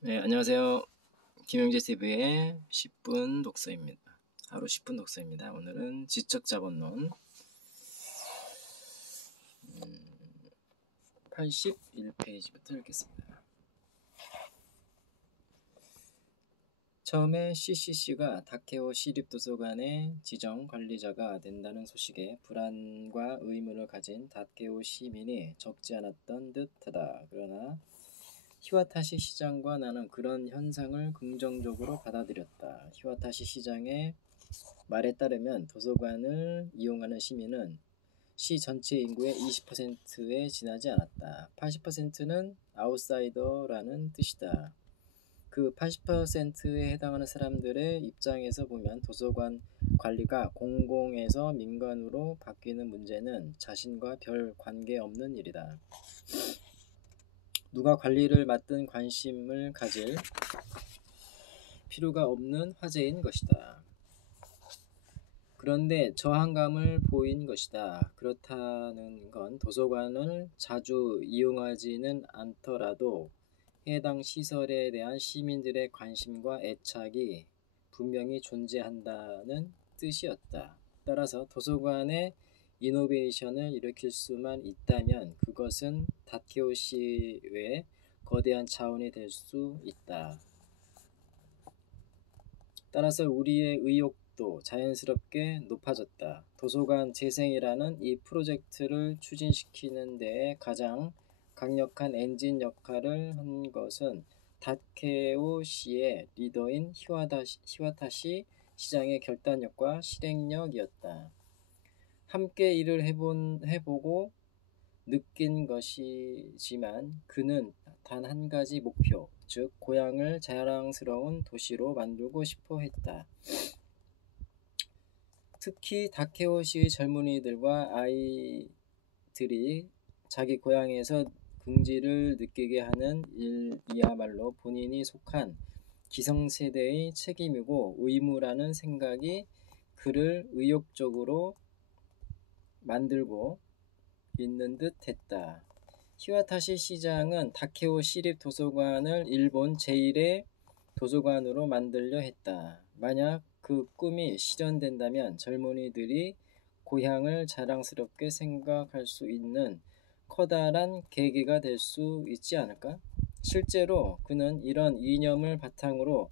네, 안녕하세요. 김영재 TV의 10분 독서입니다. 하루 10분 독서입니다. 오늘은 지적자본론 81페이지부터 읽겠습니다. 처음에 CCC가 다케오 시립도서관의 지정관리자가 된다는 소식에 불안과 의문을 가진 다케오 시민이 적지 않았던 듯하다. 그러나 히와타시 시장과 나는 그런 현상을 긍정적으로 받아들였다. 히와타시 시장의 말에 따르면 도서관을 이용하는 시민은 시 전체 인구의 20%에 지나지 않았다. 80%는 아웃사이더라는 뜻이다. 그 80%에 해당하는 사람들의 입장에서 보면 도서관 관리가 공공에서 민간으로 바뀌는 문제는 자신과 별 관계없는 일이다. 누가 관리를 맡든 관심을 가질 필요가 없는 화제인 것이다. 그런데 저항감을 보인 것이다. 그렇다는 건 도서관을 자주 이용하지는 않더라도 해당 시설에 대한 시민들의 관심과 애착이 분명히 존재한다는 뜻이었다. 따라서 도서관의 이노베이션을 일으킬 수만 있다면 그것은 다케오 시의 거대한 자원이 될 수 있다. 따라서 우리의 의욕도 자연스럽게 높아졌다. 도서관 재생이라는 이 프로젝트를 추진시키는 데에 가장 강력한 엔진 역할을 한 것은 다케오 시의 리더인 히와타시 시장의 결단력과 실행력이었다. 함께 일을 해보고 느낀 것이지만 그는 단 한 가지 목표, 즉 고향을 자랑스러운 도시로 만들고 싶어 했다. 특히 다케오시의 젊은이들과 아이들이 자기 고향에서 긍지를 느끼게 하는 일이야말로 본인이 속한 기성세대의 책임이고 의무라는 생각이 그를 의욕적으로 만들고 있는 듯 했다. 히와타시 시장은 다케오 시립도서관을 일본 제1의 도서관으로 만들려 했다. 만약 그 꿈이 실현된다면 젊은이들이 고향을 자랑스럽게 생각할 수 있는 커다란 계기가 될 수 있지 않을까? 실제로 그는 이런 이념을 바탕으로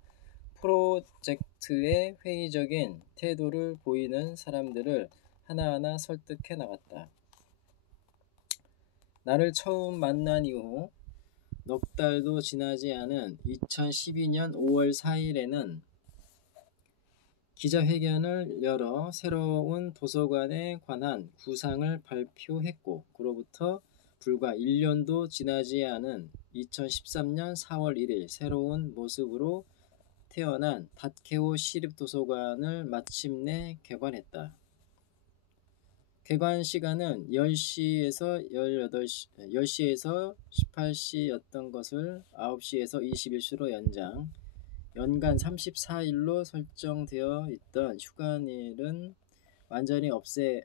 프로젝트에 회의적인 태도를 보이는 사람들을 하나하나 설득해 나갔다. 나를 처음 만난 이후 넉 달도 지나지 않은 2012년 5월 4일에는 기자회견을 열어 새로운 도서관에 관한 구상을 발표했고 그로부터 불과 1년도 지나지 않은 2013년 4월 1일 새로운 모습으로 태어난 다케오 시립도서관을 마침내 개관했다. 개관 시간은 10시에서 18시였던 것을 9시에서 21시로 연간 34일로 설정되어 있던 휴관일은 완전히 없애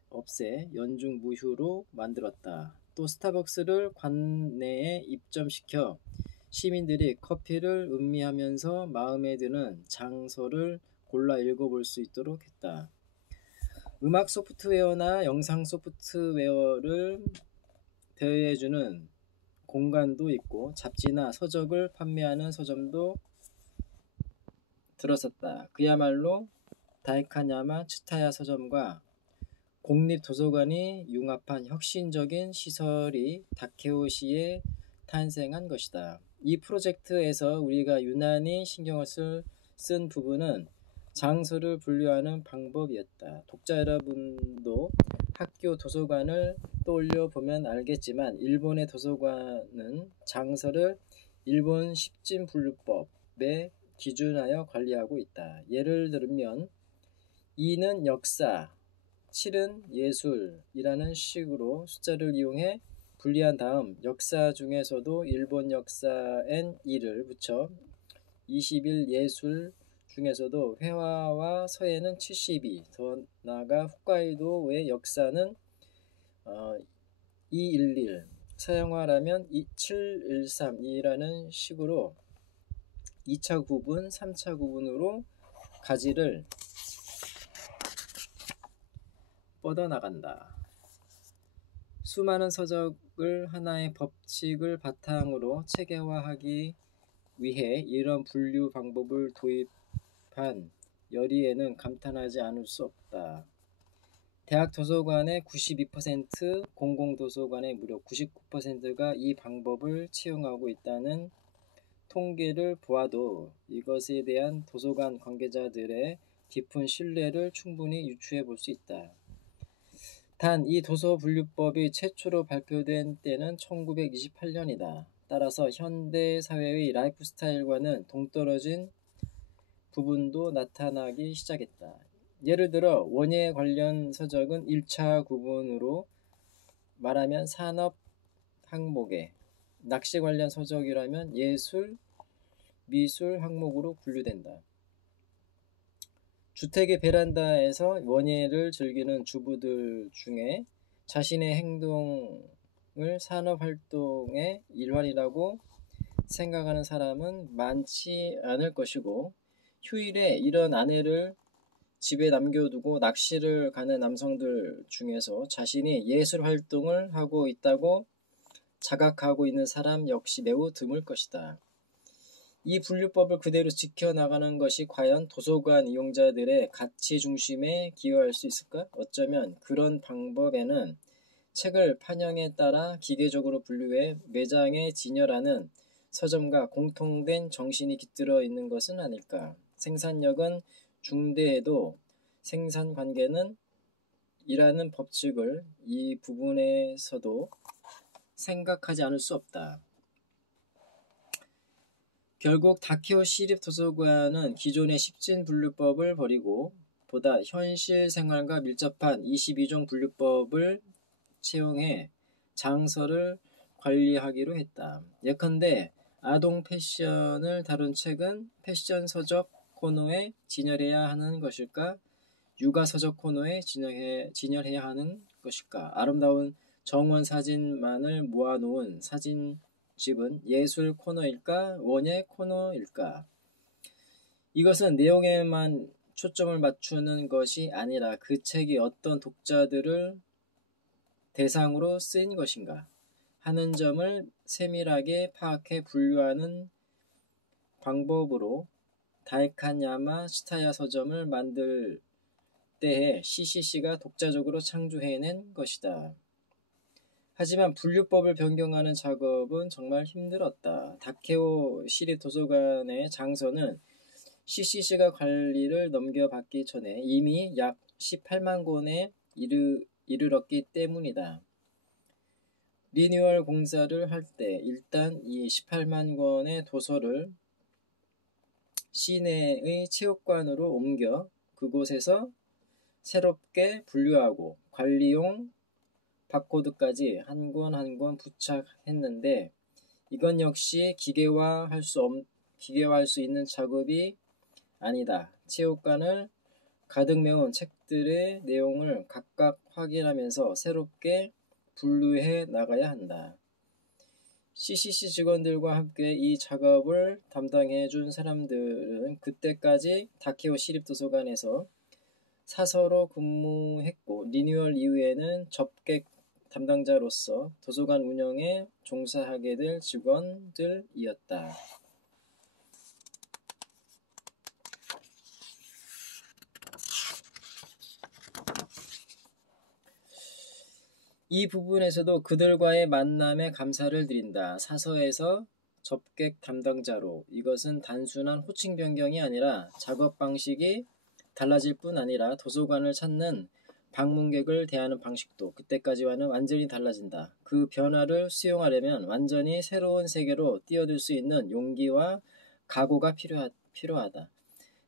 연중 무휴로 만들었다. 또 스타벅스를 관내에 입점시켜 시민들이 커피를 음미하면서 마음에 드는 장소를 골라 읽어볼 수 있도록 했다. 음악 소프트웨어나 영상 소프트웨어를 대여해주는 공간도 있고 잡지나 서적을 판매하는 서점도 들어섰다. 그야말로 다이카야마 츠타야 서점과 공립도서관이 융합한 혁신적인 시설이 다케오시에 탄생한 것이다. 이 프로젝트에서 우리가 유난히 신경을 쓴 부분은 장소를 분류하는 방법이었다. 독자 여러분도 학교 도서관을 떠올려 보면 알겠지만 일본의 도서관은 장소를 일본 십진분류법에 기준하여 관리하고 있다. 예를 들면 2는 역사, 7은 예술이라는 식으로 숫자를 이용해 분리한 다음 역사 중에서도 일본 역사엔 2를 붙여 21 예술 중에서도 회화와 서예는 72, 더 나아가 홋카이도의 역사는 211, 서양화라면 713이라는 식으로 2차 구분, 3차 구분으로 가지를 뻗어나간다. 수많은 서적을 하나의 법칙을 바탕으로 체계화하기 위해 이런 분류 방법을 도입한 열의에는 감탄하지 않을 수 없다. 대학 도서관의 92%, 공공도서관의 무려 99%가 이 방법을 채용하고 있다는 통계를 보아도 이것에 대한 도서관 관계자들의 깊은 신뢰를 충분히 유추해 볼 수 있다. 단, 이 도서분류법이 최초로 발표된 때는 1928년이다. 따라서 현대 사회의 라이프 스타일과는 동떨어진 부분도 나타나기 시작했다. 예를 들어 원예 관련 서적은 1차 구분으로 말하면 산업 항목에, 낚시 관련 서적이라면 예술, 미술 항목으로 분류된다. 주택의 베란다에서 원예를 즐기는 주부들 중에 자신의 행동을 산업활동의 일환이라고 생각하는 사람은 많지 않을 것이고, 휴일에 이런 아내를 집에 남겨두고 낚시를 가는 남성들 중에서 자신이 예술활동을 하고 있다고 자각하고 있는 사람 역시 매우 드물 것이다. 이 분류법을 그대로 지켜나가는 것이 과연 도서관 이용자들의 가치 중심에 기여할 수 있을까? 어쩌면 그런 방법에는 책을 판형에 따라 기계적으로 분류해 매장에 진열하는 서점과 공통된 정신이 깃들어 있는 것은 아닐까. 생산력은 중대해도 생산관계는 이라는 법칙을 이 부분에서도 생각하지 않을 수 없다. 결국 다케오 시립도서관은 기존의 10진 분류법을 버리고 보다 현실 생활과 밀접한 22종 분류법을 채용해 장서를 관리하기로 했다. 예컨대 아동 패션을 다룬 책은 패션 서적 코너에 진열해야 하는 것일까? 육아 서적 코너에 진열해야 하는 것일까? 아름다운 정원 사진만을 모아놓은 사진집은 예술 코너일까? 원예 코너일까? 이것은 내용에만 초점을 맞추는 것이 아니라 그 책이 어떤 독자들을 대상으로 쓰인 것인가 하는 점을 세밀하게 파악해 분류하는 방법으로 다이칸 야마 시타야 서점을 만들 때에 CCC가 독자적으로 창조해낸 것이다. 하지만 분류법을 변경하는 작업은 정말 힘들었다. 다케오 시립도서관의 장서는 CCC가 관리를 넘겨받기 전에 이미 약 18만 권에 이르렀기 때문이다. 리뉴얼 공사를 할 때 일단 이 18만 권의 도서를 시내의 체육관으로 옮겨 그곳에서 새롭게 분류하고 관리용 바코드까지 한 권 한 권 부착했는데 이건 역시 기계화할 수 있는 작업이 아니다. 체육관을 가득 메운 책들의 내용을 각각 확인하면서 새롭게 분류해 나가야 한다. CCC 직원들과 함께 이 작업을 담당해 준 사람들은 그때까지 다케오 시립도서관에서 사서로 근무했고 리뉴얼 이후에는 접객 담당자로서 도서관 운영에 종사하게 될 직원들이었다. 이 부분에서도 그들과의 만남에 감사를 드린다. 사서에서 접객 담당자로 이것은 단순한 호칭 변경이 아니라 작업 방식이 달라질 뿐 아니라 도서관을 찾는 방문객을 대하는 방식도 그때까지와는 완전히 달라진다. 그 변화를 수용하려면 완전히 새로운 세계로 뛰어들 수 있는 용기와 각오가 필요하다.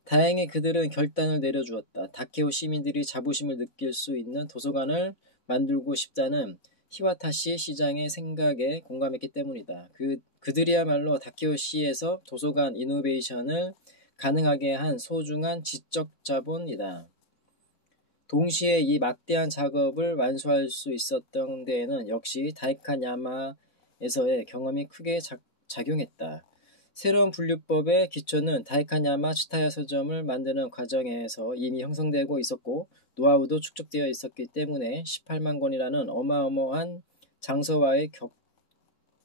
다행히 그들은 결단을 내려주었다. 다케오 시민들이 자부심을 느낄 수 있는 도서관을 만들고 싶다는 히와타시 시장의 생각에 공감했기 때문이다. 그들이야말로 다케오시에서 도서관 이노베이션을 가능하게 한 소중한 지적 자본이다. 동시에 이 막대한 작업을 완수할 수 있었던 데에는 역시 다이칸 야마에서의 경험이 크게 작용했다. 새로운 분류법의 기초는 다이카냐마 츠타야 서점을 만드는 과정에서 이미 형성되고 있었고 노하우도 축적되어 있었기 때문에 18만 권이라는 어마어마한 장서와의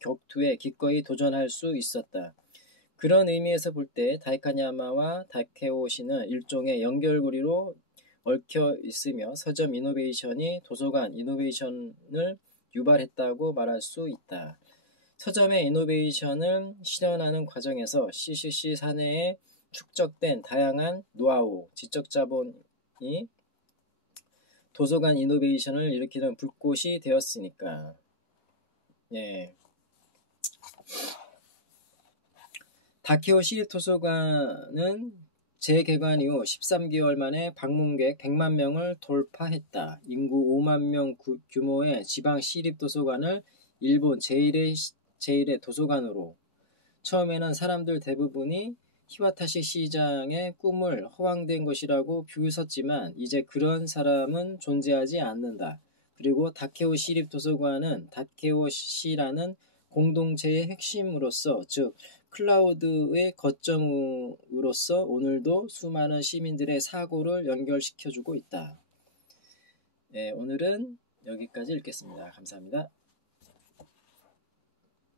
격투에 기꺼이 도전할 수 있었다. 그런 의미에서 볼 때 다이카냐마와 다케오시는 일종의 연결고리로 얽혀 있으며 서점 이노베이션이 도서관 이노베이션을 유발했다고 말할 수 있다. 서점의 이노베이션을 실현하는 과정에서 CCC 사내에 축적된 다양한 노하우, 지적 자본이 도서관 이노베이션을 일으키는 불꽃이 되었으니까. 예. 다케오 시립도서관은 재개관 이후 13개월 만에 방문객 100만 명을 돌파했다. 인구 5만 명 규모의 지방 시립도서관을 일본 제1의 도서관으로. 처음에는 사람들 대부분이 히와타시 시장의 꿈을 허황된 것이라고 비웃었지만 이제 그런 사람은 존재하지 않는다. 그리고 다케오 시립도서관은 다케오시라는 공동체의 핵심으로서, 즉 클라우드의 거점으로서 오늘도 수많은 시민들의 사고를 연결시켜주고 있다. 네, 오늘은 여기까지 읽겠습니다. 감사합니다.